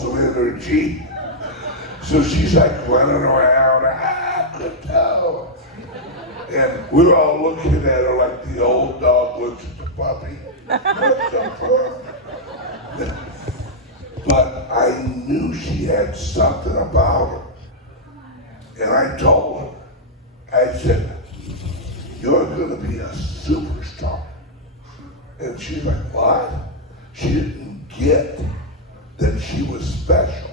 some energy. So she's like running around, crypto. And we're all looking at her like the old dog looks at the puppy. But I knew she had something about her. And I told her, I said, you're gonna be a superstar. And she's like, what? She didn't get that she was special.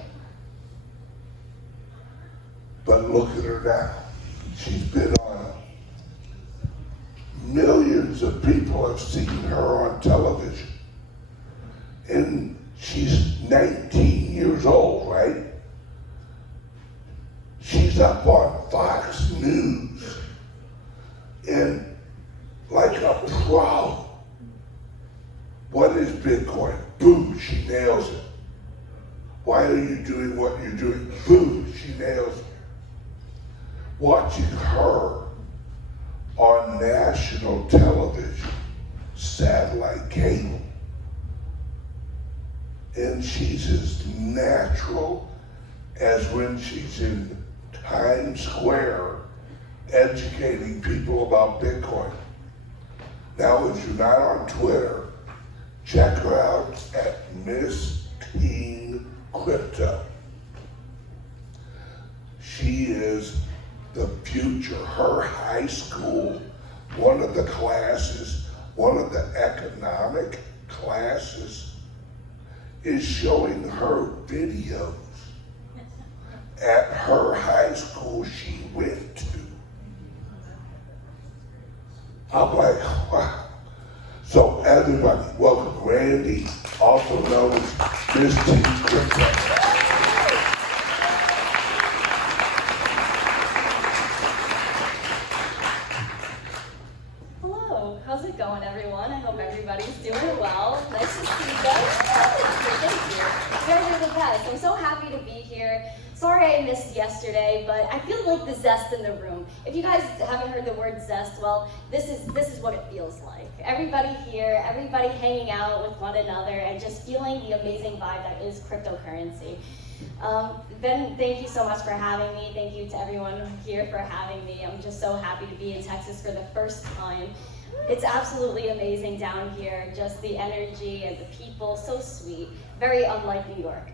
But look at her now. She's been on. Millions of people have seen her on television. And she's 19 years old, right? She's up on Fox News and like a pro. What is Bitcoin? Boom, she nails it. Why are you doing what you're doing? Boom, she nails it. Watching her on national television, satellite cable, and she's as natural as when she's in Times Square educating people about Bitcoin. Now, if you're not on Twitter, check her out at Miss Teen Crypto. She is the future. Her high school, one of the classes, one of the economic classes, is showing her videos at her high school she went to. I'm like, wow. So everybody, welcome Randy, also known as Miss Teen Crypto. Hello, how's it going, everyone? I hope everybody's doing well. Nice to see you guys. Thank you. You guys are the best. I'm so happy to be here. Sorry I missed yesterday, but I feel like the zest in the room. If you guys haven't heard the word zest, well, this is what it feels like. Everybody here, everybody hanging out with one another and just feeling the amazing vibe that is cryptocurrency. Ben, thank you so much for having me. Thank you to everyone here for having me. I'm just so happy to be in Texas for the first time. It's absolutely amazing down here, just the energy and the people, so sweet, very unlike New York.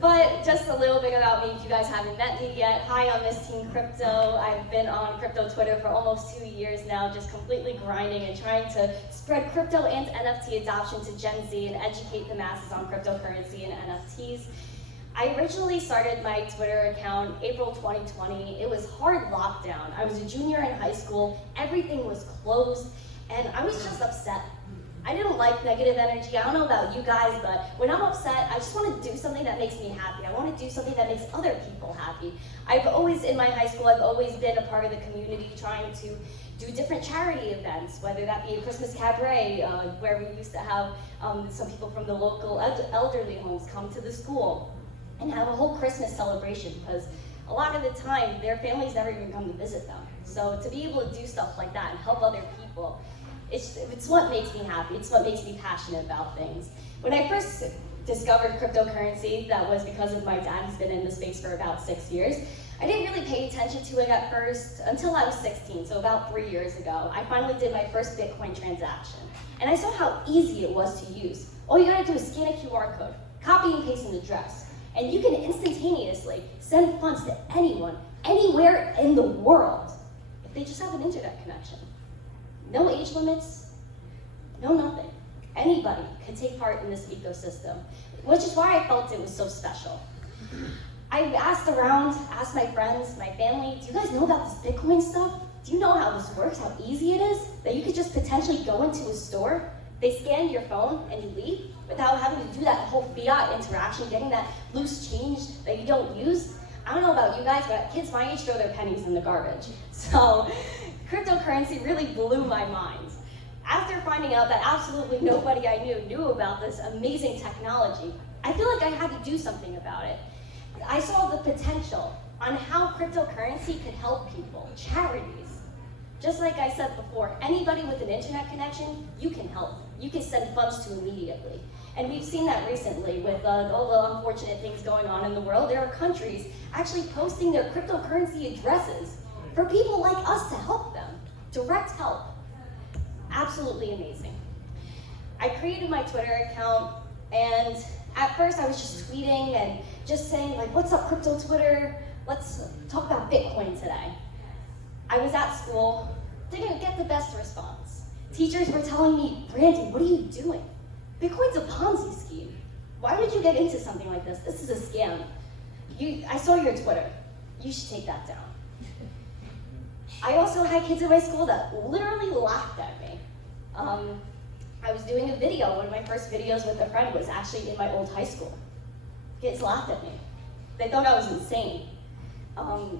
But just a little bit about me, if you guys haven't met me yet. Hi, I'm Miss Teen Crypto. I've been on crypto Twitter for almost 2 years now, just completely grinding and trying to spread crypto and NFT adoption to Gen Z and educate the masses on cryptocurrency and NFTs. I originally started my Twitter account April 2020. It was hard lockdown. I was a junior in high school. Everything was closed, and I was just upset. I didn't like negative energy. I don't know about you guys, but when I'm upset, I just want to do something that makes me happy. I want to do something that makes other people happy. In my high school, I've always been a part of the community trying to do different charity events, whether that be a Christmas cabaret, where we used to have some people from the local elderly homes come to the school and have a whole Christmas celebration, because a lot of the time, their families never even come to visit them. So to be able to do stuff like that and help other people, it's what makes me happy. It's what makes me passionate about things. When I first discovered cryptocurrency, that was because of my dad. He's been in the space for about 6 years. I didn't really pay attention to it at first until I was 16, so about 3 years ago. I finally did my first Bitcoin transaction, and I saw how easy it was to use. All you gotta do is scan a QR code, copy and paste an address, and you can instantaneously send funds to anyone, anywhere in the world, if they just have an internet connection. No age limits, no nothing. Anybody can take part in this ecosystem, which is why I felt it was so special. I asked around, asked my friends, my family, do you guys know about this Bitcoin stuff? Do you know how this works, how easy it is? That you could just potentially go into a store, they scan your phone, and you leave without having to do that whole fiat interaction, getting that loose change that you don't use. I don't know about you guys, but kids my age throw their pennies in the garbage. So cryptocurrency really blew my mind. After finding out that absolutely nobody I knew about this amazing technology, I feel like I had to do something about it. I saw the potential on how cryptocurrency could help people, charities. Just like I said before, anybody with an internet connection, you can help. You can send funds to immediately. And we've seen that recently with all the unfortunate things going on in the world. There are countries actually posting their cryptocurrency addresses for people like us to help them. Direct help. Absolutely amazing. I created my Twitter account, and at first I was just tweeting and just saying like, what's up crypto Twitter? Let's talk about Bitcoin today. I was at school, didn't get the best response. Teachers were telling me, Brandy, what are you doing? Bitcoin's a Ponzi scheme. Why would you get into something like this? This is a scam. I saw your Twitter. You should take that down. I also had kids in my school that literally laughed at me. I was doing a video. One of my first videos with a friend was actually in my old high school. Kids laughed at me. They thought I was insane. I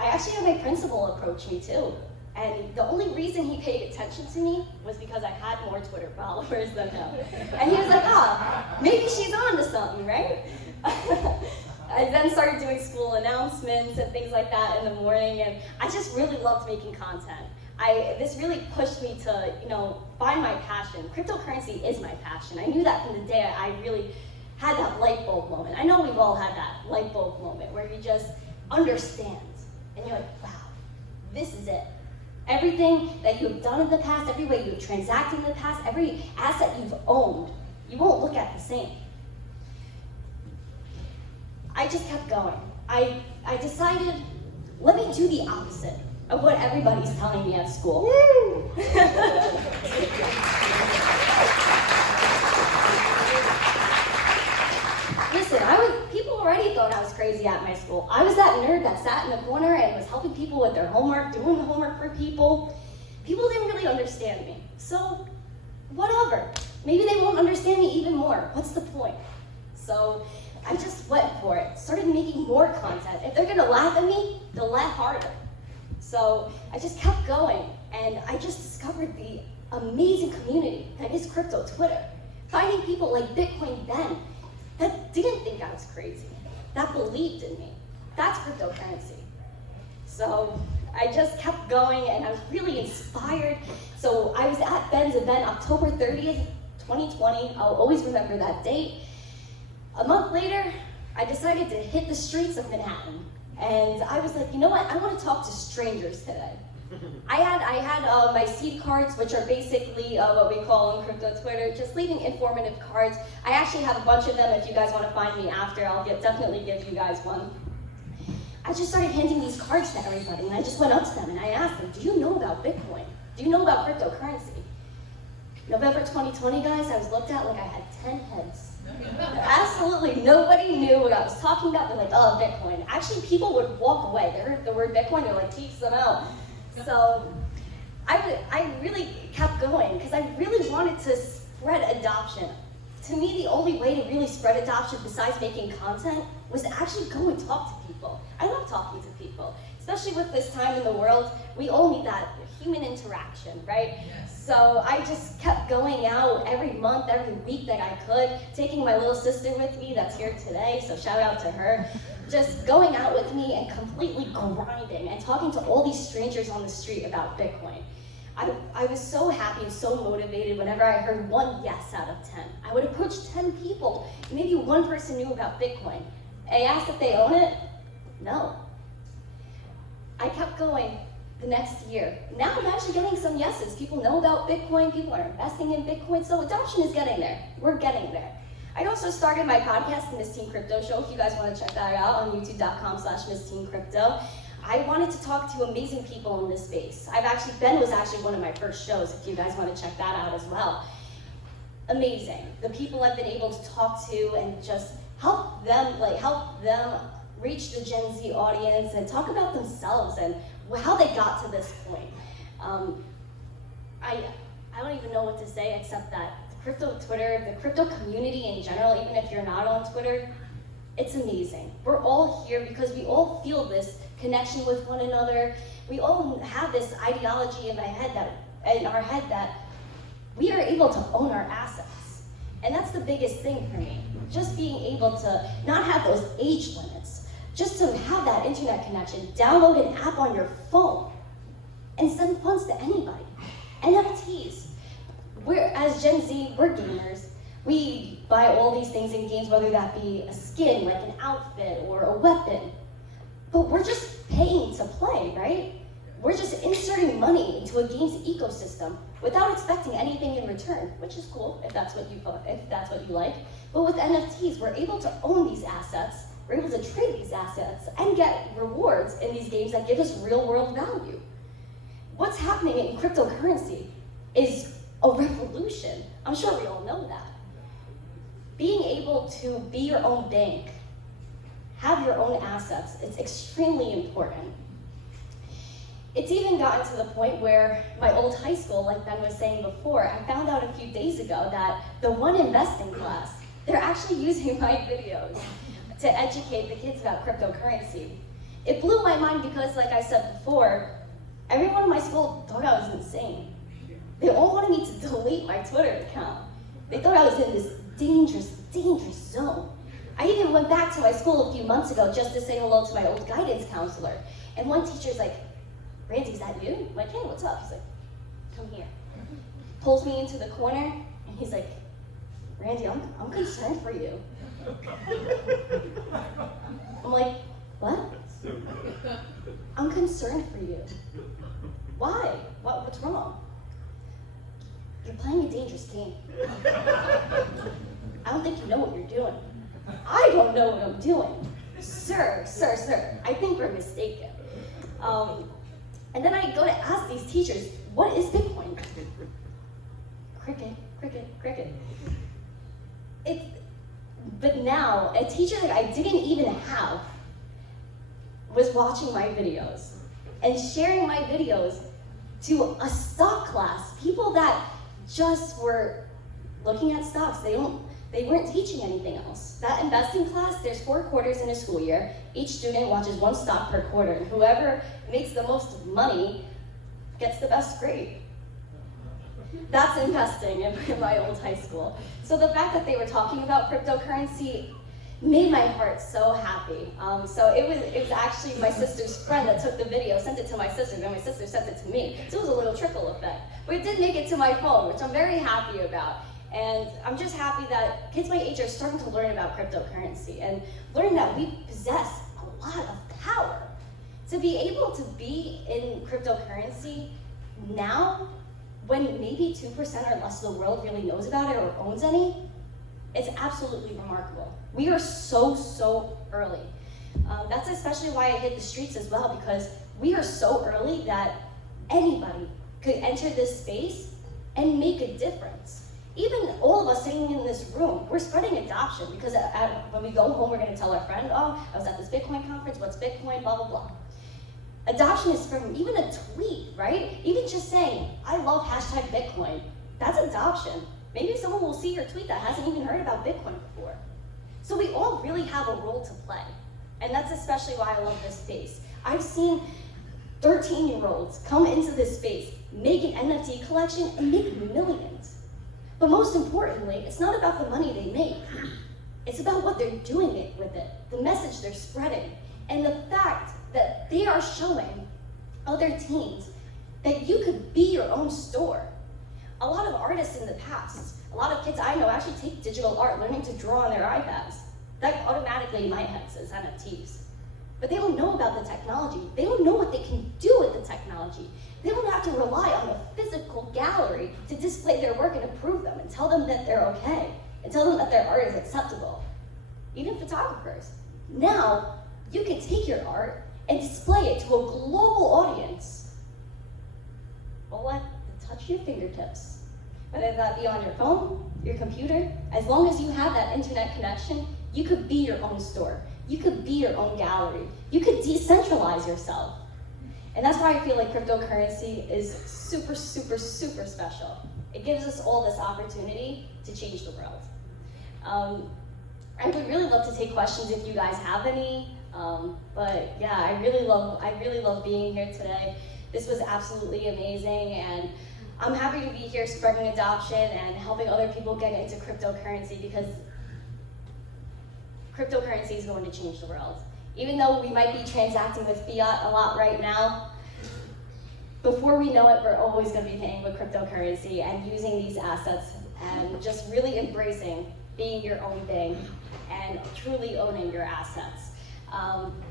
actually had my principal approach me too. And the only reason he paid attention to me was because I had more Twitter followers than him. And he was like, maybe she's on to something, right? I then started doing school announcements and things like that in the morning, and I just really loved making content. This really pushed me to, find my passion. Cryptocurrency is my passion. I knew that from the day I really had that light bulb moment. I know we've all had that light bulb moment where you just understand, and you're like, wow, this is it. Everything that you've done in the past, every way you've transacted in the past, every asset you've owned, you won't look at the same. I just kept going. I decided, let me do the opposite of what everybody's telling me at school. Woo! Listen, people already thought I was crazy at my school. I was that nerd that sat in the corner and was helping people with their homework, doing the homework for people. People didn't really understand me. So, whatever. Maybe they won't understand me even more. What's the point? So, I just went for it. Started making more content. If they're gonna laugh at me, they'll laugh harder. So, I just kept going, and I just discovered the amazing community that is crypto Twitter. Finding people like Bitcoin Ben that didn't think I was crazy, that believed in me. That's cryptocurrency. So I just kept going, and I was really inspired. So I was at Ben's event October 30th, 2020. I'll always remember that date. A month later, I decided to hit the streets of Manhattan. And I was like, you know what? I want to talk to strangers today. I had my seed cards, which are basically what we call in crypto Twitter, just leaving informative cards. I actually have a bunch of them. If you guys want to find me after, I'll definitely give you guys one. I just started handing these cards to everybody, and I just went up to them and I asked them, do you know about Bitcoin? Do you know about cryptocurrency? November 2020, guys, I was looked at like I had 10 heads. Absolutely nobody knew what I was talking about. They're like, oh, Bitcoin. Actually, people would walk away. They heard the word Bitcoin, they're like, teach them out. So I really kept going because I really wanted to spread adoption. To me, the only way to really spread adoption besides making content was to actually go and talk to people. I love talking to people, especially with this time in the world. We all need that human interaction, right? Yes. So I just kept going out every month, every week that I could, taking my little sister with me that's here today, so shout out to her. Just going out with me and completely grinding and talking to all these strangers on the street about Bitcoin. I was so happy and so motivated whenever I heard one yes out of 10. I would approach 10 people, maybe one person knew about Bitcoin. I asked if they own it, no. I kept going the next year. Now I'm actually getting some yeses. People know about Bitcoin, people are investing in Bitcoin, so adoption is getting there. We're getting there. I also started my podcast, the Miss Teen Crypto Show, if you guys want to check that out on youtube.com/MissTeenCrypto. I wanted to talk to amazing people in this space. Ben was actually one of my first shows, if you guys want to check that out as well. Amazing. The people I've been able to talk to and just help them reach the Gen Z audience and talk about themselves and how they got to this point. I don't even know what to say except that crypto Twitter, the crypto community in general, even if you're not on Twitter, it's amazing. We're all here because we all feel this connection with one another. We all have this ideology in our head that we are able to own our assets. And that's the biggest thing for me. Just being able to not have those age limits, just to have that internet connection, download an app on your phone, and send funds to anybody. NFTs. As Gen Z, we're gamers. We buy all these things in games, whether that be a skin, like an outfit or a weapon. But we're just paying to play, right? We're just inserting money into a game's ecosystem without expecting anything in return, which is cool if that's what you like. But with NFTs, we're able to own these assets, we're able to trade these assets, and get rewards in these games that give us real-world value. What's happening in cryptocurrency is a revolution. I'm sure we all know that. Being able to be your own bank, have your own assets, it's extremely important. It's even gotten to the point where my old high school, like Ben was saying before, I found out a few days ago that the one investing class, they're actually using my videos to educate the kids about cryptocurrency. It blew my mind because, like I said before, everyone in my school thought I was insane. They all wanted me to delete my Twitter account. They thought I was in this dangerous zone. I even went back to my school a few months ago just to say hello to my old guidance counselor. And one teacher's like, "Randy, is that you?" I'm like, "Hey, what's up?" He's like, "Come here." Pulls me into the corner, and he's like, "Randy, I'm concerned for you." I'm like, "What?" "I'm concerned for you." "Why? What's wrong?" "You're playing a dangerous game." "I don't think you know what you're doing." "I don't know what I'm doing." Sir, I think we're mistaken. And then I go to ask these teachers, "What is Bitcoin?" Cricket. But now, a teacher that I didn't even have was watching my videos and sharing my videos to a stock class, people that just were looking at stocks. They weren't teaching anything else. That investing class, there's 4 quarters in a school year. Each student watches 1 stock per quarter, and whoever makes the most money gets the best grade. That's investing in my old high school. So the fact that they were talking about cryptocurrency made my heart so happy. So it was actually my sister's friend that took the video, sent it to my sister, and my sister sent it to me. So it was a little trickle effect. But it did make it to my phone, which I'm very happy about. And I'm just happy that kids my age are starting to learn about cryptocurrency and learn that we possess a lot of power. To be able to be in cryptocurrency now, when maybe 2% or less of the world really knows about it or owns any, it's absolutely remarkable. We are so early. That's especially why I hit the streets as well, because we are so early that anybody could enter this space and make a difference. Even all of us sitting in this room, we're spreading adoption because when we go home, we're going to tell our friend, "Oh, I was at this Bitcoin conference, what's Bitcoin, blah, blah, blah." Adoption is spreading, even a tweet, right? Even just saying, "I love #Bitcoin, that's adoption. Maybe someone will see your tweet that hasn't even heard about Bitcoin before. So we all really have a role to play. And that's especially why I love this space. I've seen 13-year-olds come into this space, make an NFT collection, and make millions. But most importantly, it's not about the money they make. It's about what they're doing with it, the message they're spreading, and the fact that they are showing other teens that you could be your own store. A lot of artists in the past, a lot of kids I know actually take digital art, learning to draw on their iPads. That automatically in my head says NFTs. But they don't know about the technology. They don't know what they can do with the technology. They don't have to rely on a physical gallery to display their work and approve them and tell them that they're okay, and tell them that their art is acceptable. Even photographers. Now, you can take your art and display it to a global audience, all at the touch of your fingertips. Whether that be on your phone, your computer, as long as you have that internet connection, you could be your own store. You could be your own gallery. You could decentralize yourself. And that's why I feel like cryptocurrency is super, super, super special. It gives us all this opportunity to change the world. I would really love to take questions if you guys have any. But yeah, I really love being here today. This was absolutely amazing, and I'm happy to be here spreading adoption and helping other people get into cryptocurrency, because cryptocurrency is going to change the world. Even though we might be transacting with fiat a lot right now, before we know it, we're always going to be paying with cryptocurrency and using these assets and just really embracing being your own thing and truly owning your assets.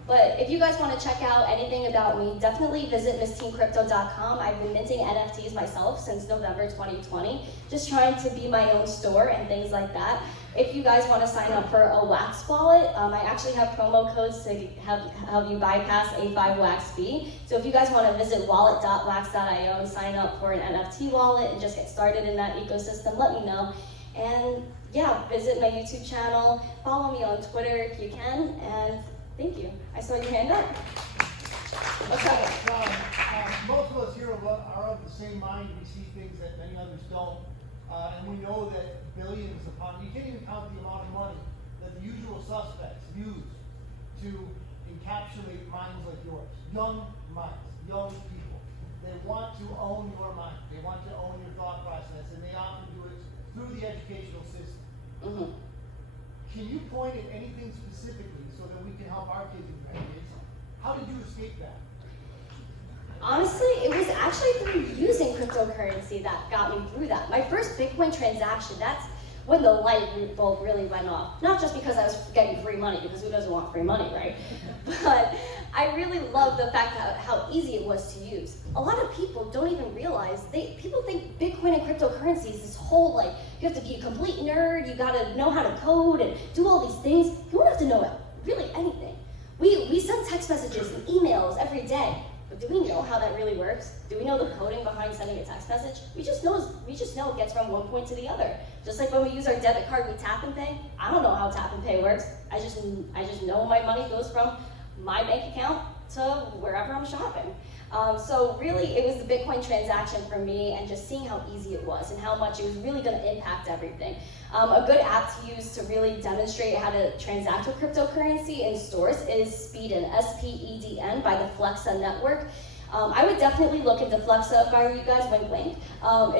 But if you guys want to check out anything about me, definitely visit MissTeenCrypto.com. I've been minting NFTs myself since November 2020, just trying to be my own store and things like that. If you guys want to sign up for a wax wallet, I actually have promo codes to help you bypass a 5 wax fee. So if you guys want to visit wallet.wax.io and sign up for an NFT wallet and just get started in that ecosystem, let me know. And yeah, visit my YouTube channel, follow me on Twitter if you can, and thank you. I saw your hand up. Okay. Most of us here are of the same mind. We see things that many others don't. And we know that billions upon, you can't even count the amount of money that the usual suspects use to encapsulate minds like yours. Young minds, young people. They want to own your mind. They want to own your thought process, and they often do it through the educational system. Mm-hmm. Can you point at anything specifically so that we can help our kids and grandkids? How did you escape that? Honestly, it was actually through using cryptocurrency that got me through that. My first Bitcoin transaction, that's when the light bulb really went off. Not just because I was getting free money, because who doesn't want free money, right? But I really love the fact that how easy it was to use. A lot of people don't even realize, people think Bitcoin and cryptocurrency is this whole, like, you have to be a complete nerd, you gotta know how to code and do all these things. You don't have to know really anything. We send text messages and emails every day. But do we know how that really works? Do we know the coding behind sending a text message? We just know it gets from one point to the other. Just like when we use our debit card, we tap and pay. I don't know how tap and pay works. I just know my money goes from my bank account to wherever I'm shopping. So really, it was the Bitcoin transaction for me, and just seeing how easy it was and how much it was really going to impact everything. A good app to use to really demonstrate how to transact with cryptocurrency in stores is Speedn, S-P-E-D-N, by the Flexa network. I would definitely look into Flexa if I were you guys, wink wink.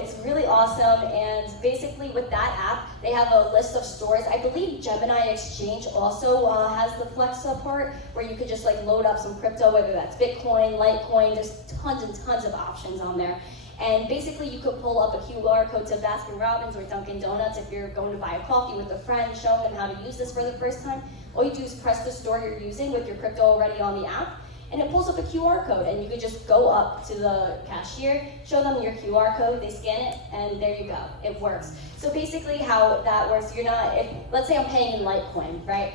It's really awesome, and basically with that app, they have a list of stores. I believe Gemini Exchange also has the Flexa part, where you could just like load up some crypto, whether that's Bitcoin, Litecoin, there's tons and tons of options on there. And basically you could pull up a QR code to Baskin Robbins or Dunkin' Donuts if you're going to buy a coffee with a friend, showing them how to use this for the first time. All you do is press the store you're using with your crypto already on the app, and it pulls up a QR code, and you could just go up to the cashier, show them your QR code, they scan it, and there you go, it works. So basically how that works, let's say I'm paying in Litecoin, right?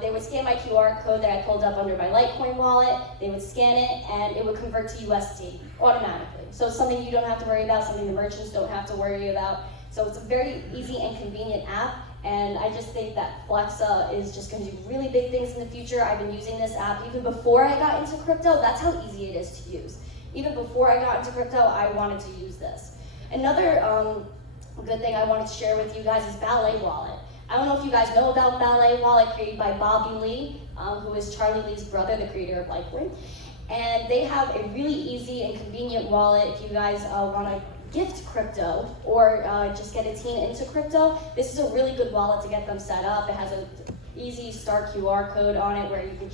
They would scan my QR code that I pulled up under my Litecoin wallet, they would scan it, and it would convert to USD automatically. So it's something you don't have to worry about, something the merchants don't have to worry about. So it's a very easy and convenient app. And I just think that Flexa is just going to do really big things in the future. I've been using this app even before I got into crypto. That's how easy it is to use. Even before I got into crypto, I wanted to use this. Another good thing I wanted to share with you guys is Ballet Wallet. I don't know if you guys know about Ballet Wallet, created by Bobby Lee, who is Charlie Lee's brother, the creator of Litecoin. And they have a really easy and convenient wallet if you guys want to gift crypto or just get a teen into crypto. This is a really good wallet to get them set up. It has an easy start QR code on it where you can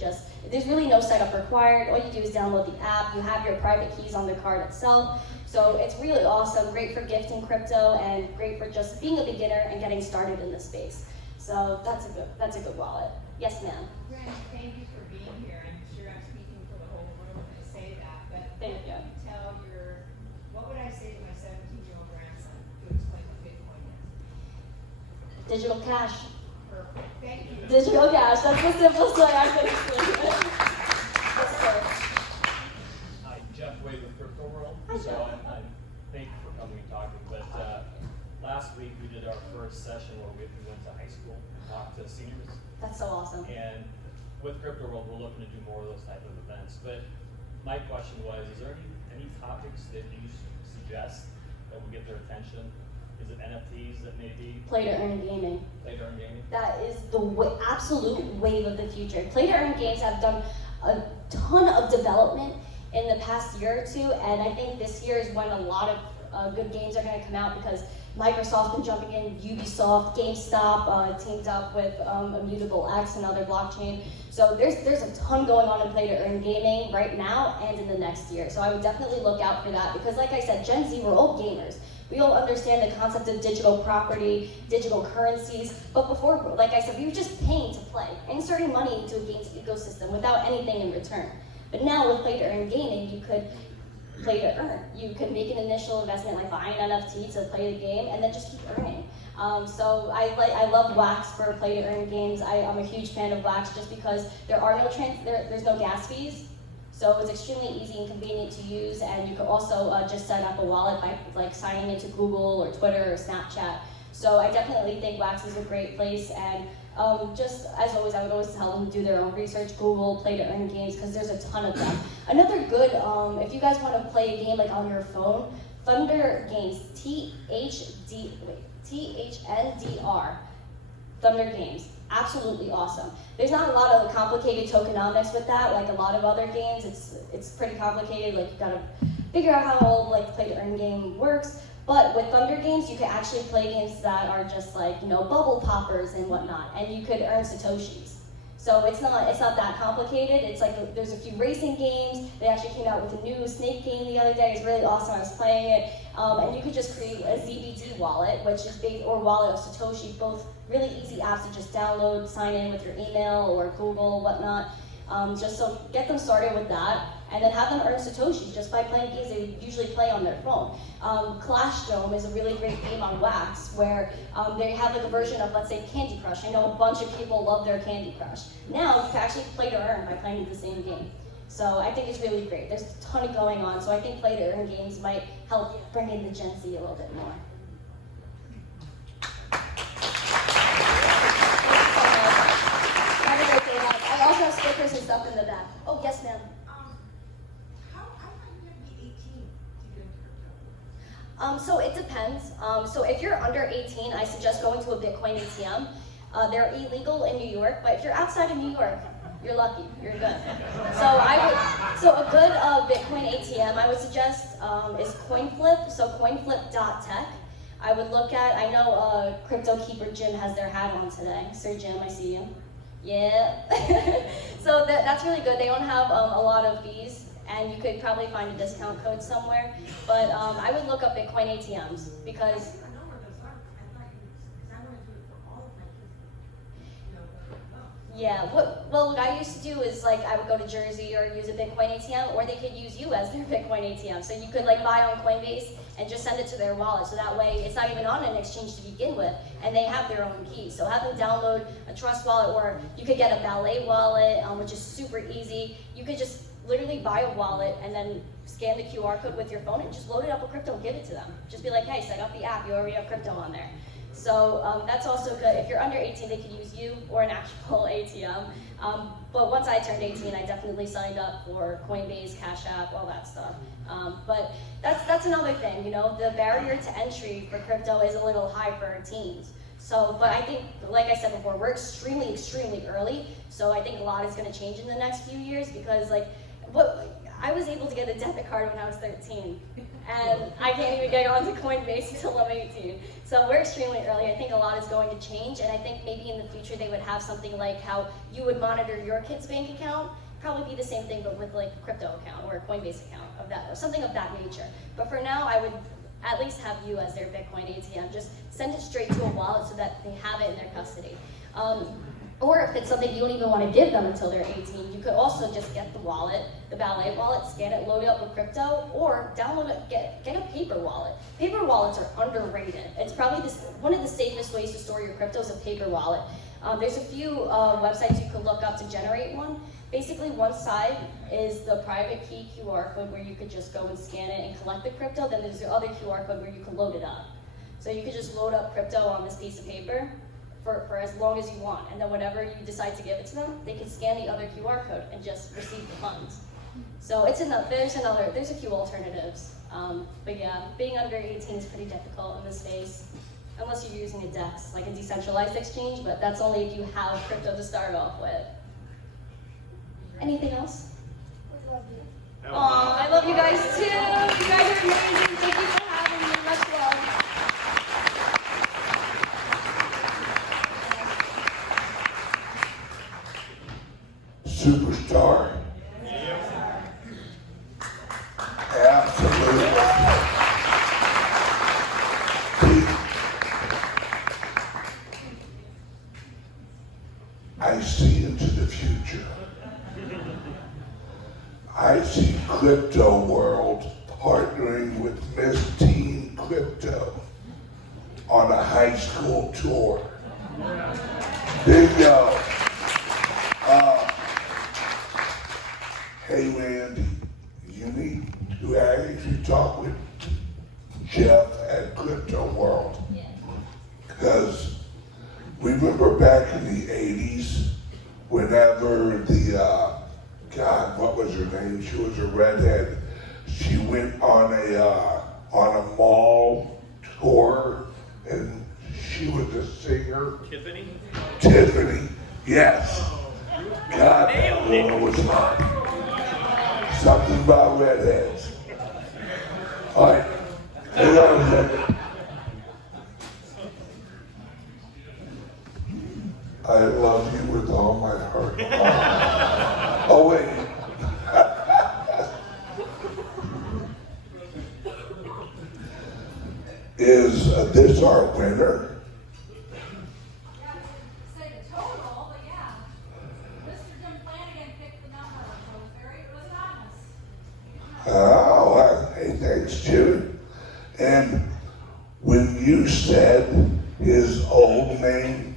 there's really no setup required. All you do is download the app. You have your private keys on the card itself. So it's really awesome, great for gifting crypto and great for just being a beginner and getting started in the space. So that's a good wallet. Yes, ma'am. Gwen, thank you for being here. I'm sure I'm speaking for the whole room when I say that, but Thank you. what would I say to my 17-year-old grandson to explain what Bitcoin is? Digital cash. Perfect. Thank you. Digital cash. That's the simplest way I can explain it. Yes, sir. Hi, Jeff Wade with Crypto World. Hi, So Jeff. I thank you for coming and talking. But last week we did our first session where we went to high school and talked to seniors. That's so awesome. And with Crypto World, we're looking to do more of those type of events. But my question was, is there any topics that you suggest that would get their attention? Is it NFTs that may be Play to earn gaming. play to earn gaming? That is the absolute wave of the future. Play to earn games have done a ton of development in the past year or two, and I think this year is when a lot of good games are going to come out because Microsoft's been jumping in, Ubisoft, GameStop teamed up with Immutable X, another blockchain. So there's a ton going on in play to earn gaming right now and in the next year. So I would definitely look out for that because like I said, Gen Z, we're all gamers. We all understand the concept of digital property, digital currencies, but before, like I said, we were just paying to play, inserting money into a game's ecosystem without anything in return. But now with play to earn gaming, you could play to earn. You could make an initial investment like buying an NFT to play the game and then just keep earning. So I love Wax for play to earn games. I'm a huge fan of Wax just because there are no there's no gas fees. So it's extremely easy and convenient to use, and you can also just set up a wallet by like signing into Google or Twitter or Snapchat. So I definitely think Wax is a great place, and just as always, I would always tell them to do their own research, Google play to earn games, because there's a ton of them. Another good, if you guys want to play a game like on your phone, Thunder Games, THNDR, Thunder Games. Absolutely awesome. There's not a lot of complicated tokenomics with that, like a lot of other games. It's pretty complicated. Like you gotta figure out how all like play to earn game works. But with Thunder Games, you can actually play games that are just like bubble poppers and whatnot, and you could earn satoshis. So it's not that complicated. It's like there's a few racing games. They actually came out with a new snake game the other day. It's really awesome. I was playing it, and you could just create a ZBD wallet, which is or wallet of Satoshi. Both really easy apps to just download, sign in with your email or Google, whatnot. Just so get them started with that, and then have them earn Satoshi just by playing games they would usually play on their phone. Clash Dome is a really great game on Wax where they have like a version of, let's say, Candy Crush. I know a bunch of people love their Candy Crush. Now you can actually play to earn by playing the same game. So I think it's really great. There's a ton of going on, so I think play to earn games might help bring in the Gen Z a little bit more. I also have stickers and stuff in the back. Oh, yes, ma'am. I thought you had to be 18 to get into crypto. So it depends. So if you're under 18, I suggest going to a Bitcoin ATM. They're illegal in New York, but if you're outside of New York, you're lucky. You're good. So a good Bitcoin ATM I would suggest is CoinFlip. So CoinFlip.tech. I would look at. I know Crypto Keeper Jim has their hat on today. Sir Jim, I see you. Yeah. So that's really good. They don't have a lot of fees, and you could probably find a discount code somewhere. But I would look up Bitcoin ATMs because. I know where those are. I thought because I want to do it for all of my kids. Yeah, what I used to do is like I would go to Jersey or use a Bitcoin ATM, or they could use you as their Bitcoin ATM. So you could like buy on Coinbase and just send it to their wallet. So that way it's not even on an exchange to begin with, and they have their own keys. So have them download a Trust wallet, or you could get a Ballet wallet, which is super easy. You could just literally buy a wallet and then scan the QR code with your phone and just load it up with crypto and give it to them. Just be like, hey, set up the app. You already have crypto on there. So that's also good. If you're under 18, they could use you or an actual ATM. But once I turned 18, I definitely signed up for Coinbase, Cash App, all that stuff. But that's another thing, the barrier to entry for crypto is a little high for teens. So, but I think, like I said before, we're extremely, extremely early. So I think a lot is going to change in the next few years because, I was able to get a debit card when I was 13, and I can't even get onto Coinbase until I'm 18. So we're extremely early. I think a lot is going to change, and I think maybe in the future they would have something like how you would monitor your kid's bank account. Probably be the same thing, but with like a crypto account or a Coinbase account or something of that nature. But for now, I would at least have you as their Bitcoin ATM. Just send it straight to a wallet so that they have it in their custody. Or if it's something you don't even want to give them until they're 18, you could also just get the wallet, the Ballet wallet, scan it, load it up with crypto, or download it, get a paper wallet. Paper wallets are underrated. It's probably one of the safest ways to store your crypto is a paper wallet. There's a few websites you could look up to generate one. Basically, one side is the private key QR code where you could just go and scan it and collect the crypto. Then there's the other QR code where you can load it up. So you could just load up crypto on this piece of paper for as long as you want. And then whenever you decide to give it to them, they can scan the other QR code and just receive the funds. So there's a few alternatives. But yeah, being under 18 is pretty difficult in this space. Unless you're using a DEX, like a decentralized exchange, but that's only if you have crypto to start off with. Anything else? Aw, I love you guys too. You guys are amazing. Thank you for having me. Much love. Superstar. Absolutely. see into the future. I see Crypto World partnering with Miss Teen Crypto on a high school tour. Bingo. Hey Randy, you need to actually talk with Jeff at Crypto World. Because remember back in the 80s, whenever the, God, what was her name? She was a redhead. She went on a mall tour, and she was a singer. Tiffany? Tiffany, yes. God, that woman was hot. Something about redheads. All right, hang on a second. I love you with all my heart. Oh wait. Is this our winner? Yeah, say the total, but yeah. Mr. Jim Flanagan picked the number, so it was anonymous. Oh, hey, thanks, Jimmy. And when you said his old name,